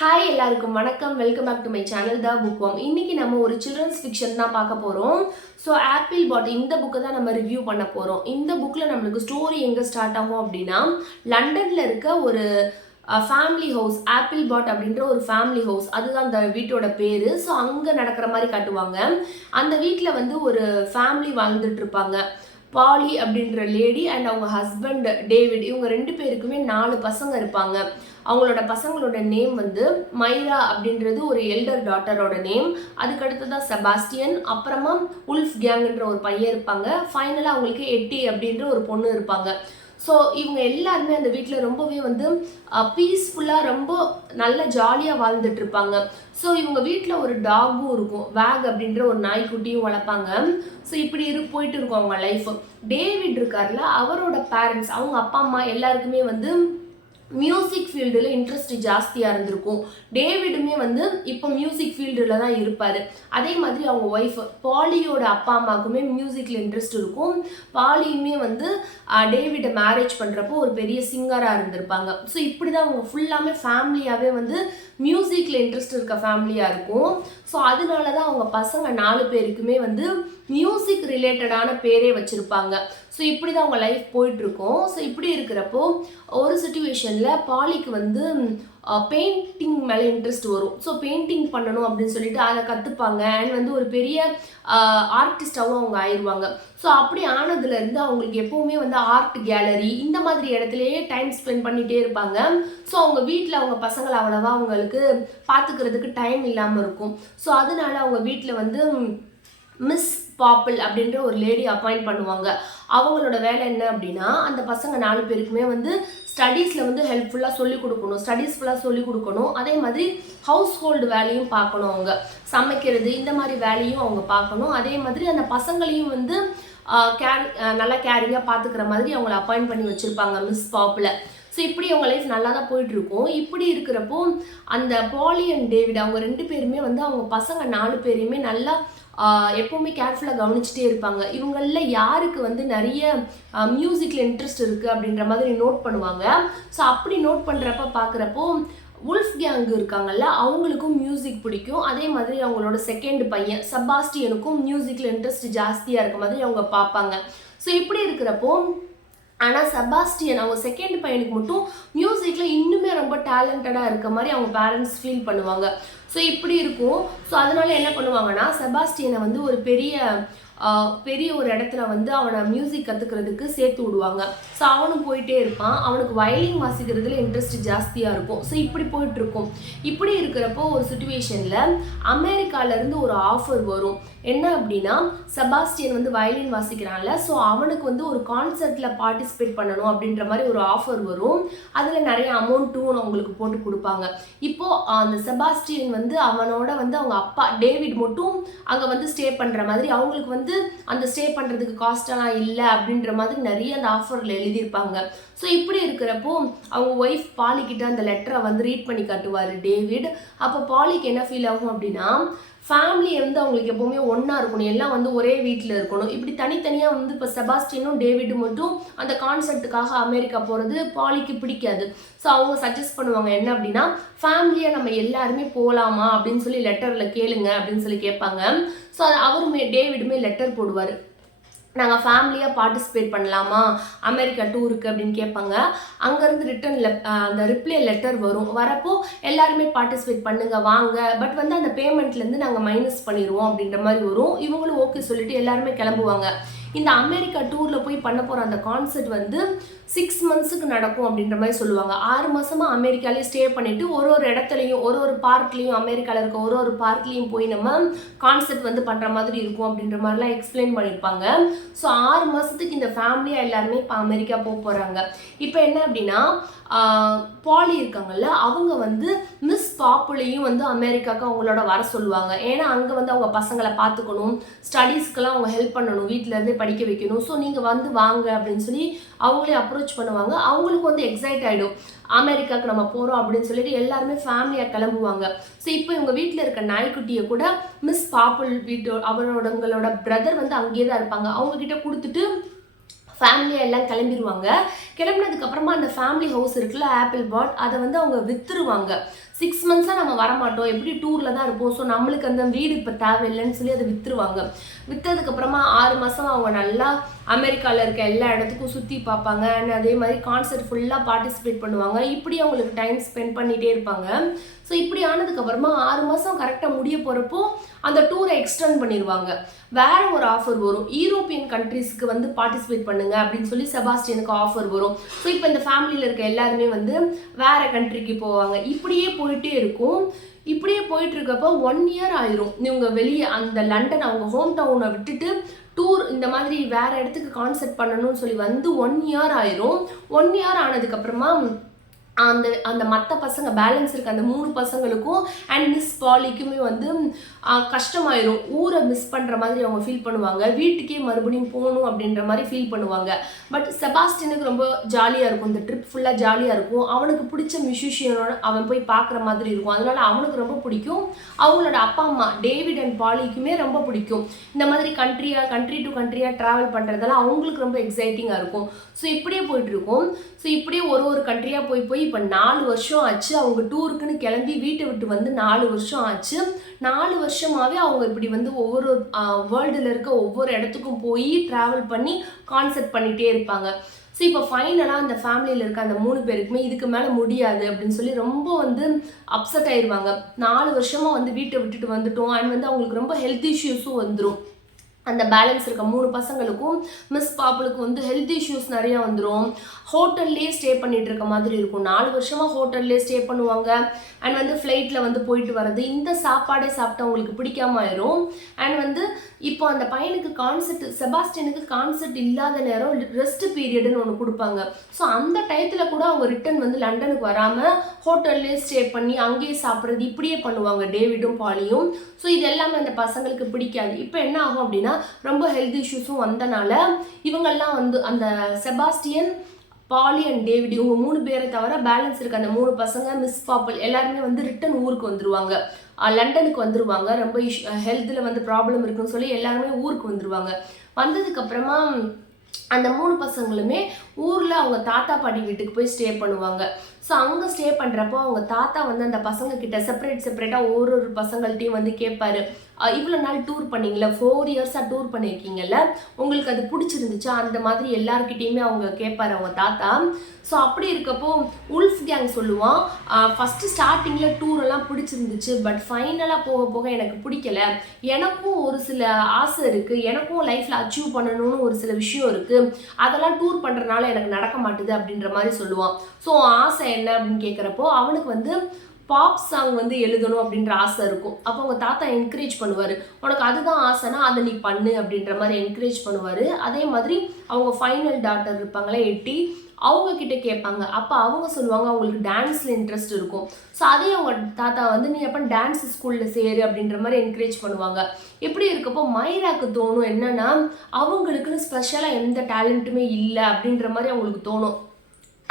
Hi எல்லாருக்கும் வணக்கம். Welcome back to my channel the book worm. இன்னைக்கு நம்ம ஒரு சில்ட்ரன்ஸ் ஃபிக்ஷன் தான் பார்க்க போகிறோம். ஸோ ஆப்பிள் பாட் இந்த புக்கை தான் நம்ம ரிவ்யூ பண்ண போகிறோம். இந்த புக்கில் நம்மளுக்கு ஸ்டோரி எங்கே ஸ்டார்ட் ஆகும் அப்படின்னா, லண்டனில் இருக்க ஒரு ஃபேமிலி ஹவுஸ், ஆப்பிள் பாட் அப்படின்ற ஒரு ஃபேமிலி ஹவுஸ், அதுதான் அந்த வீட்டோட பேர். ஸோ அங்கே நடக்கிற மாதிரி காட்டுவாங்க. அந்த வீட்டில் வந்து ஒரு ஃபேமிலி வாழ்ந்துட்டு இருப்பாங்க. பாலி அப்படின்ற லேடி அண்ட் அவங்க ஹஸ்பண்ட் டேவிட், இவங்க 2 பேருக்குமே 4 பசங்க இருப்பாங்க. அவங்களோட பசங்களோட நேம் வந்து மைரா அப்படின்றது ஒரு எல்டர் டாட்டரோட நேம். அதுக்கு அடுத்ததான் செபாஸ்டியன், அப்புறமா உல்ஃப் கேங்ன்ற ஒரு பையன் இருப்பாங்க. ஃபைனலாக அவங்களுக்கு எட்டி அப்படின்ற ஒரு பொண்ணு இருப்பாங்க. ஸோ இவங்க எல்லாருமே அந்த வீட்டில் ரொம்பவே வந்து பீஸ்ஃபுல்லாக ரொம்ப நல்ல ஜாலியாக வாழ்ந்துட்டு இருப்பாங்க. ஸோ இவங்க வீட்டில் ஒரு டாகும் இருக்கும், வேக் அப்படின்ற ஒரு நாய்க்குட்டியும் வளர்ப்பாங்க. ஸோ இப்படி போயிட்டு இருக்கும் அவங்க லைஃப். டேவிட் இருக்கார்ல, அவரோட பேரண்ட்ஸ், அவங்க அப்பா அம்மா எல்லாருக்குமே வந்து மியூசிக் ஃபீல்டில் இன்ட்ரெஸ்ட் ஜாஸ்தியாக இருந்திருக்கும். டேவிடுமே வந்து இப்போ மியூசிக் ஃபீல்டில் தான் இருப்பார். அதே மாதிரி அவங்க ஒய்ஃப் பாலியோட அப்பா அம்மாவுக்குமே மியூசிக்கில் இன்ட்ரெஸ்ட் இருக்கும். பாலியுமே வந்து டேவிடை மேரேஜ் பண்ணுறப்போ ஒரு பெரிய சிங்கராக இருந்திருப்பாங்க. ஸோ இப்படி தான் அவங்க ஃபுல்லாமே ஃபேமிலியாகவே வந்து மியூசிக்கில் இன்ட்ரெஸ்ட் இருக்க ஃபேமிலியாக இருக்கும். ஸோ அதனால தான் அவங்க பசங்க 4 பேருக்குமே வந்து மியூசிக் ரிலேட்டடான பேரே வச்சுருப்பாங்க. ஸோ இப்படி தான் அவங்க லைஃப் போயிட்டுருக்கோம். ஸோ இப்படி இருக்கிறப்போ ஒரு சுச்சுவேஷனில் பாலிக்கு வந்து பெயிண்டிங் மேலே இன்ட்ரெஸ்ட் வரும். ஸோ பெயிண்டிங் பண்ணணும் அப்படின்னு சொல்லிட்டு அதை கற்றுப்பாங்க. அண்ட் வந்து ஒரு பெரிய ஆர்டிஸ்டாகவும் அவங்க ஆயிடுவாங்க. ஸோ அப்படி ஆனதுலேருந்து அவங்களுக்கு எப்போவுமே வந்து ஆர்ட் கேலரி இந்த மாதிரி இடத்துலையே டைம் ஸ்பெண்ட் பண்ணிகிட்டே இருப்பாங்க. ஸோ அவங்க வீட்டில் அவங்க பசங்களை அவ்வளோவா அவங்களுக்கு பார்த்துக்கிறதுக்கு டைம் இல்லாமல் இருக்கும். ஸோ அதனால அவங்க வீட்டில் வந்து மிஸ் பாப்பிள் அப்படின்ற ஒரு லேடி அப்பாயிண்ட் பண்ணுவாங்க. அவங்களோட வேலை என்ன அப்படின்னா, அந்த பசங்க 4 பேருக்குமே வந்து ஸ்டடீஸில் வந்து ஹெல்ப்ஃபுல்லாக சொல்லிக் கொடுக்கணும், ஸ்டடீஸ் ஃபுல்லாக சொல்லிக் கொடுக்கணும். அதே மாதிரி ஹவுஸ் ஹோல்டு வேலையும் பார்க்கணும், அவங்க சமைக்கிறது இந்த மாதிரி வேலையும் அவங்க பார்க்கணும். அதே மாதிரி அந்த பசங்களையும் வந்து நல்லா கேரிங்காக பார்த்துக்கிற மாதிரி அவங்கள அப்பாயிண்ட் பண்ணி வச்சுருப்பாங்க மிஸ் பாப்பில். ஸோ இப்படி அவங்க லைஃப் நல்லா தான் போயிட்டுருக்கும். இப்படி இருக்கிறப்போ அந்த பாலி அண்ட் டேவிட் அவங்க 2 பேருமே வந்து அவங்க பசங்க 4 பேரையுமே நல்லா எப்போவுமே கேர்ஃபுல்லாக கவனிச்சுட்டே இருப்பாங்க. இவங்களில் யாருக்கு வந்து நிறைய மியூசிக்கில் இன்ட்ரெஸ்ட் இருக்குது அப்படின்ற மாதிரி நோட் பண்ணுவாங்க. ஸோ அப்படி நோட் பண்ணுறப்ப பார்க்குறப்போ உல்ஃப் கேங் இருக்காங்கல்ல, அவங்களுக்கும் மியூசிக் பிடிக்கும். அதே மாதிரி அவங்களோட செகண்ட் பையன் செபாஸ்டியனுக்கும் மியூசிக்கில் இன்ட்ரெஸ்ட் ஜாஸ்தியாக இருக்க மாதிரி அவங்க பார்ப்பாங்க. ஸோ இப்படி இருக்கிறப்போ ஆனால் செபாஸ்டியன் அவங்க செகண்ட் பையனுக்கு மட்டும் மியூசிக்கில் இன்னுமே ரொம்ப டேலண்டடாக இருக்க மாதிரி அவங்க பேரண்ட்ஸ் ஃபீல் பண்ணுவாங்க. ஸோ இப்படி இருக்கும். ஸோ அதனால என்ன பண்ணுவாங்கன்னா, செபாஸ்டியனை வந்து ஒரு பெரிய ஒரு இடத்துல வந்து அவனை மியூசிக் கற்றுக்கிறதுக்கு சேர்த்து விடுவாங்க. ஸோ அவனும் போயிட்டே இருப்பான். அவனுக்கு வயலின் வாசிக்கிறதுல இன்ட்ரெஸ்ட் ஜாஸ்தியாக இருக்கும். ஸோ இப்படி போயிட்டுருக்கும். இப்படி இருக்கிறப்போ ஒரு சுச்சுவேஷனில் அமெரிக்காவிலேருந்து ஒரு ஆஃபர் வரும். என்ன அப்படின்னா, செபாஸ்டியன் வந்து வயலின் வாசிக்கிறான்ல, ஸோ அவனுக்கு வந்து ஒரு கான்சர்ட்டில் பார்ட்டிசிபேட் பண்ணணும் அப்படின்ற மாதிரி ஒரு ஆஃபர் வரும். அதில் நிறைய அமௌண்ட்டும் அவங்களுக்கு போட்டு கொடுப்பாங்க. இப்போது அந்த செபாஸ்டியன் வந்து அவனோட வந்து அவங்க அப்பா டேவிட் மட்டும் அங்கே வந்து ஸ்டே பண்ணுற மாதிரி, அவங்களுக்கு வந்து அந்த ஸ்டே பண்ணுறதுக்கு காஸ்டெல்லாம் இல்லை அப்படின்ற மாதிரி நிறைய அந்த ஆஃபரில் எழுதியிருப்பாங்க. ஸோ இப்படி இருக்கிறப்போ அவங்க ஒய்ஃப் பாலிக்கிட்ட அந்த லெட்டரை வந்து ரீட் பண்ணி காட்டுவார் டேவிட். அப்போ பாலிக்கு என்ன ஃபீல் ஆகும் அப்படின்னா, ஃபேமிலியை வந்து அவங்களுக்கு எப்போவுமே ஒன்றா இருக்கணும், எல்லாம் வந்து ஒரே வீட்டில் இருக்கணும். இப்படி தனித்தனியாக வந்து இப்போ செபாஸ்டியனும் டேவிடும் மட்டும் அந்த கான்செப்டுக்காக அமெரிக்கா போகிறது பாலிக்கு பிடிக்காது. ஸோ அவங்க சஜஸ்ட் பண்ணுவாங்க என்ன அப்படின்னா, ஃபேமிலியாக நம்ம எல்லாருமே போகலாமா அப்படின்னு சொல்லி லெட்டரில் கேளுங்க அப்படின்னு சொல்லி கேட்பாங்க. ஸோ அவருமே டேவிடுமே லெட்டர் போடுவார், நாங்கள் ஃபேமிலியாக பார்ட்டிசிபேட் பண்ணலாமா அமெரிக்கா டூருக்கு அப்படின்னு கேட்பாங்க. அங்கேருந்து ரிட்டர்னில் அந்த ரிப்ளை லெட்டர் வரும். வரப்போ எல்லாருமே பார்ட்டிசிபேட் பண்ணுங்கள் வாங்க, பட் வந்து அந்த பேமெண்ட்லேருந்து நாங்கள் மைனஸ் பண்ணிடுவோம் அப்படின்ற மாதிரி வரும். இவங்களும் ஓகே சொல்லிட்டு எல்லாருமே கிளம்புவாங்க. இந்த அமெரிக்கா டூரில் போய் பண்ண போகிற அந்த கான்சர்ட் வந்து 6 மந்த்ஸுக்கு நடக்கும் அப்படின்ற மாதிரி சொல்லுவாங்க. 6 மாதமாக அமெரிக்காலே ஸ்டே பண்ணிவிட்டு ஒரு இடத்துலையும் ஒரு பார்க்லேயும் அமெரிக்காவில் இருக்க ஒரு பார்க்லேயும் போய் நம்ம கான்சர்ட் வந்து பண்ணுற மாதிரி இருக்கும் அப்படின்ற மாதிரிலாம் எக்ஸ்பிளைன் பண்ணியிருப்பாங்க. ஸோ 6 மாதத்துக்கு இந்த ஃபேமிலியாக எல்லாருமே இப்போ அமெரிக்கா போகிறாங்க. இப்போ என்ன அப்படின்னா, பாலி இருக்காங்கல்ல, அவங்க வந்து மிஸ் பாப்புலையும் வந்து அமெரிக்காவுக்கு அவங்களோட வர சொல்லுவாங்க. ஏன்னா அங்கே வந்து அவங்க பசங்களை பார்த்துக்கணும், ஸ்டடீஸ்க்கெல்லாம் அவங்க ஹெல்ப் பண்ணணும், வீட்டிலேருந்தே படிக்க வைக்கணும். ஸோ நீங்கள் வந்து வாங்க அப்படின்னு சொல்லி அவங்களே அப்ரோச் பண்ணுவாங்க. அவங்களுக்கு வந்து எக்ஸைட் ஆகிடும், அமெரிக்காவுக்கு நம்ம போகிறோம் அப்படின்னு சொல்லிட்டு எல்லாருமே ஃபேமிலியாக கிளம்புவாங்க. ஸோ இப்போ இவங்க வீட்டில் இருக்க நாய்க்குட்டியை கூட மிஸ் பாப்புல் அவங்களோட பிரதர் வந்து அங்கேயே தான் இருப்பாங்க, அவங்கக்கிட்ட கொடுத்துட்டு ஃபேமிலியாக எல்லாம் கிளம்பிடுவாங்க. கிளம்பினதுக்கப்புறமா அந்த ஃபேமிலி ஹவுஸ் இருக்குல்ல, ஆப்பிள் பாட், அதை வந்து அவங்க விற்றுருவாங்க. 6 மந்த்ஸாக நம்ம வரமாட்டோம், எப்படி டூரில் தான் இருப்போம், ஸோ நம்மளுக்கு அந்த வீடு இப்போ தேவையில்லைன்னு சொல்லி அதை விற்றுருவாங்க. விற்றதுக்கப்புறமா 6 மாதம் அவங்க நல்லா அமெரிக்காவில் இருக்க எல்லா இடத்துக்கும் சுற்றி பார்ப்பாங்க. அண்ட் அதே மாதிரி கான்சர்ட் ஃபுல்லாக பார்ட்டிசிபேட் பண்ணுவாங்க. இப்படி அவங்களுக்கு டைம் ஸ்பெண்ட் பண்ணிகிட்டே இருப்பாங்க. ஸோ இப்படி ஆனதுக்கப்புறமா 6 மாதம் கரெக்டாக முடிய போகிறப்போ அந்த டூரை எக்ஸ்டெண்ட் பண்ணிடுவாங்க. வேற ஒரு ஆஃபர் வரும், யூரோப்பியன் கண்ட்ரீஸ்க்கு வந்து பார்ட்டிசிபேட் பண்ணுங்க அப்படின்னு சொல்லி செபாஸ்டியனுக்கு ஆஃபர் வரும். ஸோ இப்போ இந்த ஃபேமிலியில் இருக்க எல்லாருமே வந்து வேற கண்ட்ரிக்கு போவாங்க. இப்படியே போயிட்டே இருக்கும். இப்படியே போயிட்டு இருக்கப்போ 1 இயர் ஆயிரும். இவங்க வெளியே அந்த லண்டன் அவங்க ஹோம் டவுனை விட்டுட்டு டூர் இந்த மாதிரி வேற இடத்துக்கு கான்செப்ட் பண்ணணும்னு சொல்லி வந்து 1 இயர் ஆயிரும். 1 இயர் ஆனதுக்கப்புறமா அந்த மற்ற பசங்க பேலன்ஸ் இருக்க அந்த 3 பசங்களுக்கும் அண்ட் மிஸ் பாலிக்குமே வந்து கஷ்டமாயிரும். ஊரை மிஸ் பண்ணுற மாதிரி அவங்க ஃபீல் பண்ணுவாங்க. வீட்டுக்கே மறுபடியும் போகணும் அப்படின்ற மாதிரி ஃபீல் பண்ணுவாங்க. பட் செபாஸ்டினுக்கு ரொம்ப ஜாலியாக இருக்கும். இந்த ட்ரிப் ஃபுல்லாக ஜாலியாக இருக்கும். அவனுக்கு பிடிச்ச மியூசிஷியனோட அவன் போய் பார்க்குற மாதிரி இருக்கும். அதனால அவனுக்கு ரொம்ப பிடிக்கும். அவங்களோட அப்பா அம்மா டேவிட் அண்ட் பாலிக்குமே ரொம்ப பிடிக்கும். இந்த மாதிரி கண்ட்ரி டு கண்ட்ரியாக ட்ராவல் பண்ணுறதெல்லாம் அவங்களுக்கு ரொம்ப எக்ஸைட்டிங்காக இருக்கும். ஸோ இப்படியே போயிட்டு இருக்கும். ஸோ இப்படியே ஒரு கண்ட்ரியாக போய் இப்போ 4 வருஷம் ஆச்சு. அவங்க டூருக்குன்னு கிளம்பி வீட்டை விட்டு வந்து 4 வருஷம் ஆச்சு. 4 வருஷமாகவே அவங்க இப்படி வந்து ஒவ்வொரு வேர்ல்டில் இருக்க ஒவ்வொரு இடத்துக்கும் போய் ட்ராவல் பண்ணி கான்செப்ட் பண்ணிகிட்டே இருப்பாங்க. ஸோ இப்போ ஃபைனலாக அந்த ஃபேமிலியில் இருக்க அந்த 3 பேருக்குமே இதுக்கு மேலே முடியாது அப்படின்னு சொல்லி ரொம்ப வந்து அப்செட் ஆயிடுவாங்க. 4 வருஷமாக வந்து வீட்டை விட்டுட்டு வந்துட்டோம். அண்ட் வந்து அவங்களுக்கு ரொம்ப ஹெல்த் இஷ்யூஸும் வந்துடும். அந்த பேலன்ஸ் இருக்க 3 பசங்களுக்கும் மிஸ் பாப்புளுக்கு வந்து ஹெல்த் இஷ்யூஸ் நிறையா வந்துடும். ஹோட்டல்லே ஸ்டே பண்ணிட்டு இருக்க மாதிரி இருக்கும். 4 வருஷமாக ஹோட்டல்லே ஸ்டே பண்ணுவாங்க. அண்ட் வந்து ஃப்ளைட்டில் வந்து போயிட்டு வர்றது, இந்த சாப்பாடே சாப்பிட்டு அவங்களுக்கு பிடிக்காம ஆயிரும். அண்ட் வந்து இப்போ அந்த பையனுக்கு செபாஸ்டியனுக்கு கான்செப்ட் இல்லாத நேரம் ரெஸ்ட் பீரியடுன்னு ஒன்று கொடுப்பாங்க. ஸோ அந்த டயத்தில் கூட அவங்க ரிட்டன் வந்து லண்டனுக்கு வராமல் ஹோட்டல்லே ஸ்டே பண்ணி அங்கேயே சாப்பிட்றது இப்படியே பண்ணுவாங்க டேவிடும் பாலியும். ஸோ இது எல்லாமே அந்த பசங்களுக்கு பிடிக்காது. இப்போ என்ன ஆகும் அப்படின்னா ரொம்ப ஹெல்த் இஷ்யூஸும் வந்தனால இவங்கெல்லாம் வந்து அந்த செபாஸ்டியன், பாலி அண்ட் டேவிட் இவங்க 3 பேரை தவிர பேலன்ஸ் இருக்க அந்த 3 பசங்க மிஸ் பாப்புள் எல்லாருமே வந்து ரிட்டன் ஊருக்கு வந்துருவாங்க. லண்டனுக்கு வந்துருவாங்க. ரொம்ப ஹெல்த்தில் வந்து ப்ராப்ளம் இருக்குன்னு சொல்லி எல்லாருமே ஊருக்கு வந்துருவாங்க. வந்ததுக்கப்புறமா அந்த 3 பசங்களுமே ஊரில் அவங்க தாத்தா பாட்டி வீட்டுக்கு போய் ஸ்டே பண்ணுவாங்க. ஸோ அங்கே ஸ்டே பண்ணுறப்போ அவங்க தாத்தா வந்து அந்த பசங்க கிட்ட செப்பரேட்டாக ஒரு பசங்கள்ட்டையும் வந்து கேட்பாரு, இவ்வளோ நாள் டூர் பண்ணீங்களா, 4 இயர்ஸாக டூர் பண்ணியிருக்கீங்கல்ல, உங்களுக்கு அது பிடிச்சிருந்துச்சா, அந்த மாதிரி எல்லாருக்கிட்டையுமே அவங்க கேட்பாரு அவங்க தாத்தா. ஸோ அப்படி இருக்கப்போ உல்ஃப் கேங் சொல்லுவான், ஃபஸ்ட்டு ஸ்டார்டிங்கில் டூரெல்லாம் பிடிச்சிருந்துச்சு, பட் ஃபைனலாக போக போக எனக்கு பிடிக்கல, எனக்கும் ஒரு சில ஆசை இருக்குது, எனக்கும் லைஃப்பில் அச்சீவ் பண்ணணும்னு ஒரு சில விஷயம் இருக்குது, அதெல்லாம் டூர் பண்ணுறதுனால எனக்கு நடக்க மாட்டுது அப்படின்ற மாதிரி சொல்லுவான். ஸோ ஆசை என்ன அப்படின்னு கேட்குறப்போ அவனுக்கு வந்து பாப் சாங் வந்து எழுதணும் அப்படின்ற ஆசை இருக்கும். அப்போ அவங்க தாத்தா என்கரேஜ் பண்ணுவார், உனக்கு அதுதான் ஆசைனா அதை நீ பண்ணு அப்படின்ற மாதிரி என்கரேஜ் பண்ணுவார். அதே மாதிரி அவங்க ஃபைனல் டாட்டர் இருப்பாங்களே எட்டி, அவங்க கிட்ட கேட்பாங்க. அப்போ அவங்க சொல்லுவாங்க அவங்களுக்கு டான்ஸில் இன்ட்ரெஸ்ட் இருக்கும். ஸோ அதே அவங்க தாத்தா வந்து நீ எப்போ டான்ஸ் ஸ்கூலில் சேரு அப்படின்ற மாதிரி என்கரேஜ் பண்ணுவாங்க. எப்படி இருக்கப்போ மைராக்கு தோணும் என்னன்னா அவங்களுக்குன்னு ஸ்பெஷலாக எந்த டேலண்ட்டுமே இல்லை அப்படின்ற மாதிரி அவங்களுக்கு தோணும்.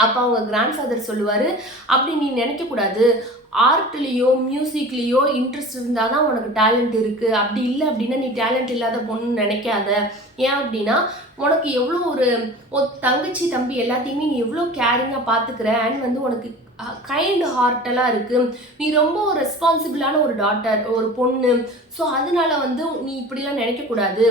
அப்போ அவங்க கிராண்ட் ஃபாதர் சொல்லுவார், அப்படி நீ நினைக்கக்கூடாது, ஆர்ட்லேயோ மியூசிக்லேயோ இன்ட்ரெஸ்ட் இருந்தால் தான் உனக்கு டேலண்ட் இருக்குது, அப்படி இல்லை அப்படின்னா நீ டேலண்ட் இல்லாத பொண்ணுன்னு நினைக்காத. ஏன் அப்படின்னா உனக்கு எவ்வளோ ஒரு தங்கச்சி தம்பி எல்லாத்தையுமே நீ எவ்வளோ கேரிங்காக பார்த்துக்கிற, அண்ட் வந்து உனக்கு கைண்ட் ஹார்ட்டெல்லாம் இருக்குது, நீ ரொம்ப ஒரு ரெஸ்பான்சிபிளான ஒரு டாட்டர், ஒரு பொண்ணு. ஸோ அதனால வந்து நீ இப்படிலாம் நினைக்கக்கூடாது,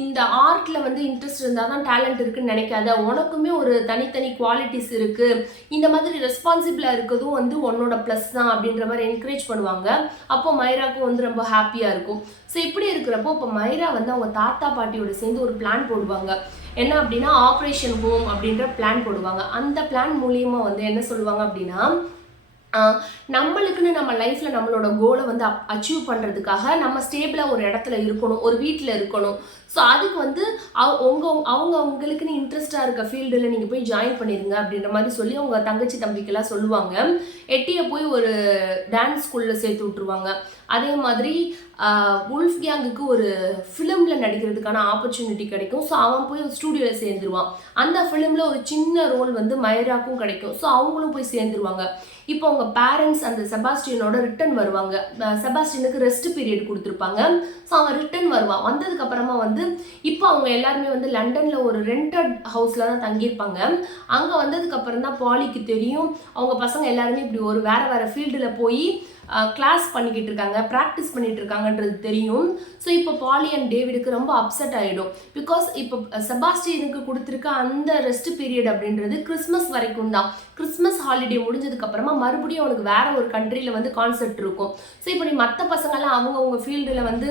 இந்த ஆர்ட்டில் வந்து இன்ட்ரெஸ்ட் இருந்தால் தான் டேலண்ட் இருக்குதுன்னு நினைக்காத, உனக்குமே ஒரு தனித்தனி குவாலிட்டிஸ் இருக்குது, இந்த மாதிரி ரெஸ்பான்சிபிளாக இருக்கிறதும் வந்து உன்னோட ப்ளஸ் தான் அப்படின்ற மாதிரி என்கரேஜ் பண்ணுவாங்க. அப்போ மைராக்கும் வந்து ரொம்ப ஹாப்பியாக இருக்கும். ஸோ இப்படி இருக்கிறப்போ இப்போ மைரா வந்து அவங்க தாத்தா பாட்டியோட சேர்ந்து ஒரு பிளான் போடுவாங்க. என்ன அப்படின்னா ஆப்ரேஷன் ஹோம் அப்படின்ற பிளான் போடுவாங்க. அந்த பிளான் மூலியமாக வந்து என்ன சொல்லுவாங்க அப்படின்னா நம்மளுக்குன்னு நம்ம லைஃப்பில் நம்மளோட கோலை வந்து அச்சீவ் பண்ணுறதுக்காக நம்ம ஸ்டேபிளாக ஒரு இடத்துல இருக்கணும், ஒரு வீட்டில் இருக்கணும். ஸோ அதுக்கு வந்து அவங்களுக்குன்னு இன்ட்ரெஸ்டாக இருக்க ஃபீல்டில் நீங்கள் போய் ஜாயின் பண்ணிடுங்க அப்படின்ற மாதிரி சொல்லி அவங்க தங்கச்சி தம்பிக்கெல்லாம் சொல்லுவாங்க. எட்டியை போய் ஒரு டான்ஸ் ஸ்கூலில் சேர்த்து விட்ருவாங்க. அதே மாதிரி உல்ஃப் கேங்குக்கு ஒரு ஃபிலிமில் நடிக்கிறதுக்கான ஆப்பர்ச்சுனிட்டி கிடைக்கும். ஸோ அவன் போய் ஒரு ஸ்டூடியோவில் சேர்ந்துருவான். அந்த ஃபிலிமில் ஒரு சின்ன ரோல் வந்து மைராக்கும் கிடைக்கும். ஸோ அவங்களும் போய் சேர்ந்துருவாங்க. இப்போ அவங்க பேரண்ட்ஸ் அந்த செபாஸ்டியனோட ரிட்டர்ன் வருவாங்க. செபாஸ்டியனுக்கு ரெஸ்ட் பீரியட் கொடுத்துருப்பாங்க. ஸோ அவன் ரிட்டர்ன் வருவான். வந்ததுக்கு அப்புறமா வந்து இப்போ அவங்க எல்லாருமே வந்து லண்டன்ல ஒரு ரெண்டட் ஹவுஸ்ல தான் தங்கியிருப்பாங்க. அங்கே வந்ததுக்கு அப்புறம் தான் பாலிக்கு தெரியும் அவங்க பசங்க எல்லாருமே இப்படி ஒரு வேற வேற ஃபீல்டில் போய் கிளாஸ் பண்ணிக்கிட்டு இருக்காங்க, ப்ராக்டிஸ் பண்ணிட்டு இருக்காங்கன்றது தெரியும். ஸோ இப்போ பாலி அண்ட் டேவிடுக்கு ரொம்ப அப்செட் ஆகிடும். பிகாஸ் இப்போ செபாஸ்டியனுக்கு கொடுத்துருக்க அந்த ரெஸ்ட் பீரியட் அப்படின்றது கிறிஸ்மஸ் வரைக்கும் தான். கிறிஸ்மஸ் ஹாலிடே முடிஞ்சதுக்கு அப்புறமா மறுபடியும் அவனுக்கு வேற ஒரு கண்ட்ரியில் வந்து கான்செப்ட் இருக்கும். ஸோ இப்படி மற்ற பசங்கள்லாம் அவங்கவுங்க ஃபீல்டில் வந்து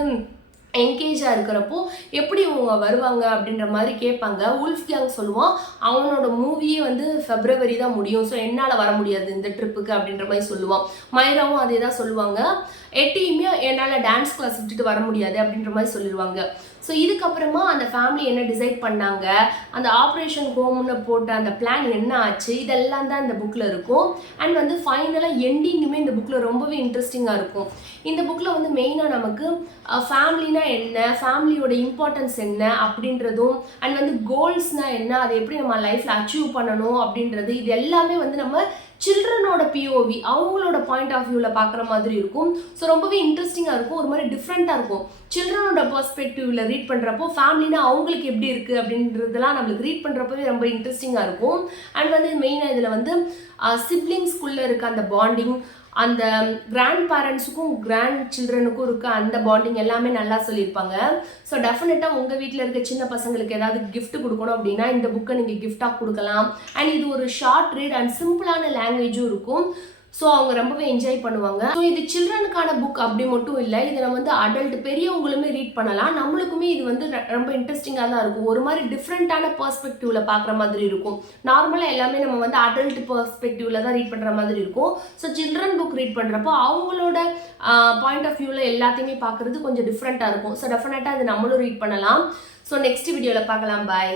என்கேஜாக இருக்கிறப்போ எப்படி அவங்க வருவாங்க அப்படின்ற மாதிரி கேட்பாங்க. உல்ஃப்கியாங் சொல்லுவான் அவனோட மூவியே வந்து ஃபெப்ரவரி தான் முடியும், ஸோ என்னால் வர முடியாது இந்த ட்ரிப்புக்கு அப்படின்ற மாதிரி சொல்லுவான். மைராவும் அதே தான் சொல்லுவாங்க. எட்டியுமே என்னால் டான்ஸ் கிளாஸ் விட்டுட்டு வர முடியாது அப்படின்ற மாதிரி சொல்லிடுவாங்க. ஸோ இதுக்கப்புறமா அந்த ஃபேமிலி என்ன டிசைட் பண்ணாங்க, அந்த ஆப்ரேஷன் ஹோம்னு போட்ட அந்த பிளான் என்ன ஆச்சு, இதெல்லாம் தான் இந்த புக்கில் இருக்கும். அண்ட் வந்து ஃபைனலாக எண்டிங்குமே இந்த புக்கில் ரொம்பவே இன்ட்ரெஸ்டிங்காக இருக்கும். இந்த புக்கில் வந்து மெயினாக நமக்கு ஃபேமிலினா என்ன, ஃபேமிலியோட இம்பார்ட்டன்ஸ் என்ன அப்படின்றதும், அண்ட் வந்து கோல்ஸ்னால் என்ன, அதை எப்படி நம்ம லைஃப்பில் அச்சீவ் பண்ணணும் அப்படின்றது, இது எல்லாமே வந்து நம்ம சில்ட்ரனோட பிஓவி அவங்களோட பாயிண்ட் ஆஃப் வியூவில் பார்க்குற மாதிரி இருக்கும். ஸோ ரொம்பவே இன்ட்ரெஸ்டிங்காக இருக்கும், ஒரு மாதிரி டிஃப்ரெண்ட்டாக இருக்கும். சில்ட்ரனோட பெர்ஸ்பெக்டிவ்ல ரீட் பண்ணுறப்போ ஃபேமிலினா அவங்களுக்கு எப்படி இருக்குது அப்படின்றதெல்லாம் நம்மளுக்கு ரீட் பண்ணுறப்பவே ரொம்ப இன்ட்ரெஸ்டிங்காக இருக்கும். அண்ட் வந்து மெயினாக இதில் வந்து சிப்ளிங்ஸ்குள்ளே இருக்க அந்த பாண்டிங், அந்த கிராண்ட் பேரண்ட்ஸுக்கும் கிராண்ட் சில்ட்ரனுக்கும் இருக்க அந்த பாண்டிங் எல்லாமே நல்லா சொல்லியிருப்பாங்க. ஸோ டெஃபினட்டாக உங்கள் வீட்டில் இருக்க சின்ன பசங்களுக்கு ஏதாவது கிஃப்ட் கொடுக்கணும் அப்படின்னா இந்த புக்கை நீங்கள் கிஃப்டாக கொடுக்கலாம். அண்ட் இது ஒரு ஷார்ட் ரீட் அண்ட் சிம்பிளான லாங்குவேஜும் இருக்கும். ஸோ அவங்க ரொம்பவே என்ஜாய் பண்ணுவாங்க. ஸோ இது சில்ட்ரனுக்கான புக் அப்படி மட்டும் இல்லை, இதை நம்ம வந்து அடல்ட் பெரியவங்களுமே ரீட் பண்ணலாம். நம்மளுக்குமே இது வந்து ரொம்ப இன்ட்ரெஸ்டிங்காக தான் இருக்கும். ஒரு மாதிரி டிஃப்ரெண்ட்டான பெர்ஸ்பெக்டிவ்ல பார்க்குற மாதிரி இருக்கும். நார்மலாக எல்லாமே நம்ம வந்து அடல்ட் பெர்ஸ்பெக்டிவ்ல தான் ரீட் பண்ணுற மாதிரி இருக்கும். ஸோ சில்ட்ரன் புக் ரீட் பண்ணுறப்போ அவங்களோட பாயிண்ட் ஆஃப் வியூவில் எல்லாத்தையுமே பார்க்குறது கொஞ்சம் டிஃப்ரெண்ட்டாக இருக்கும். ஸோ டெஃபினட்டாக அது நம்மளும் ரீட் பண்ணலாம். ஸோ நெக்ஸ்ட் வீடியோவில் பார்க்கலாம். பாய்.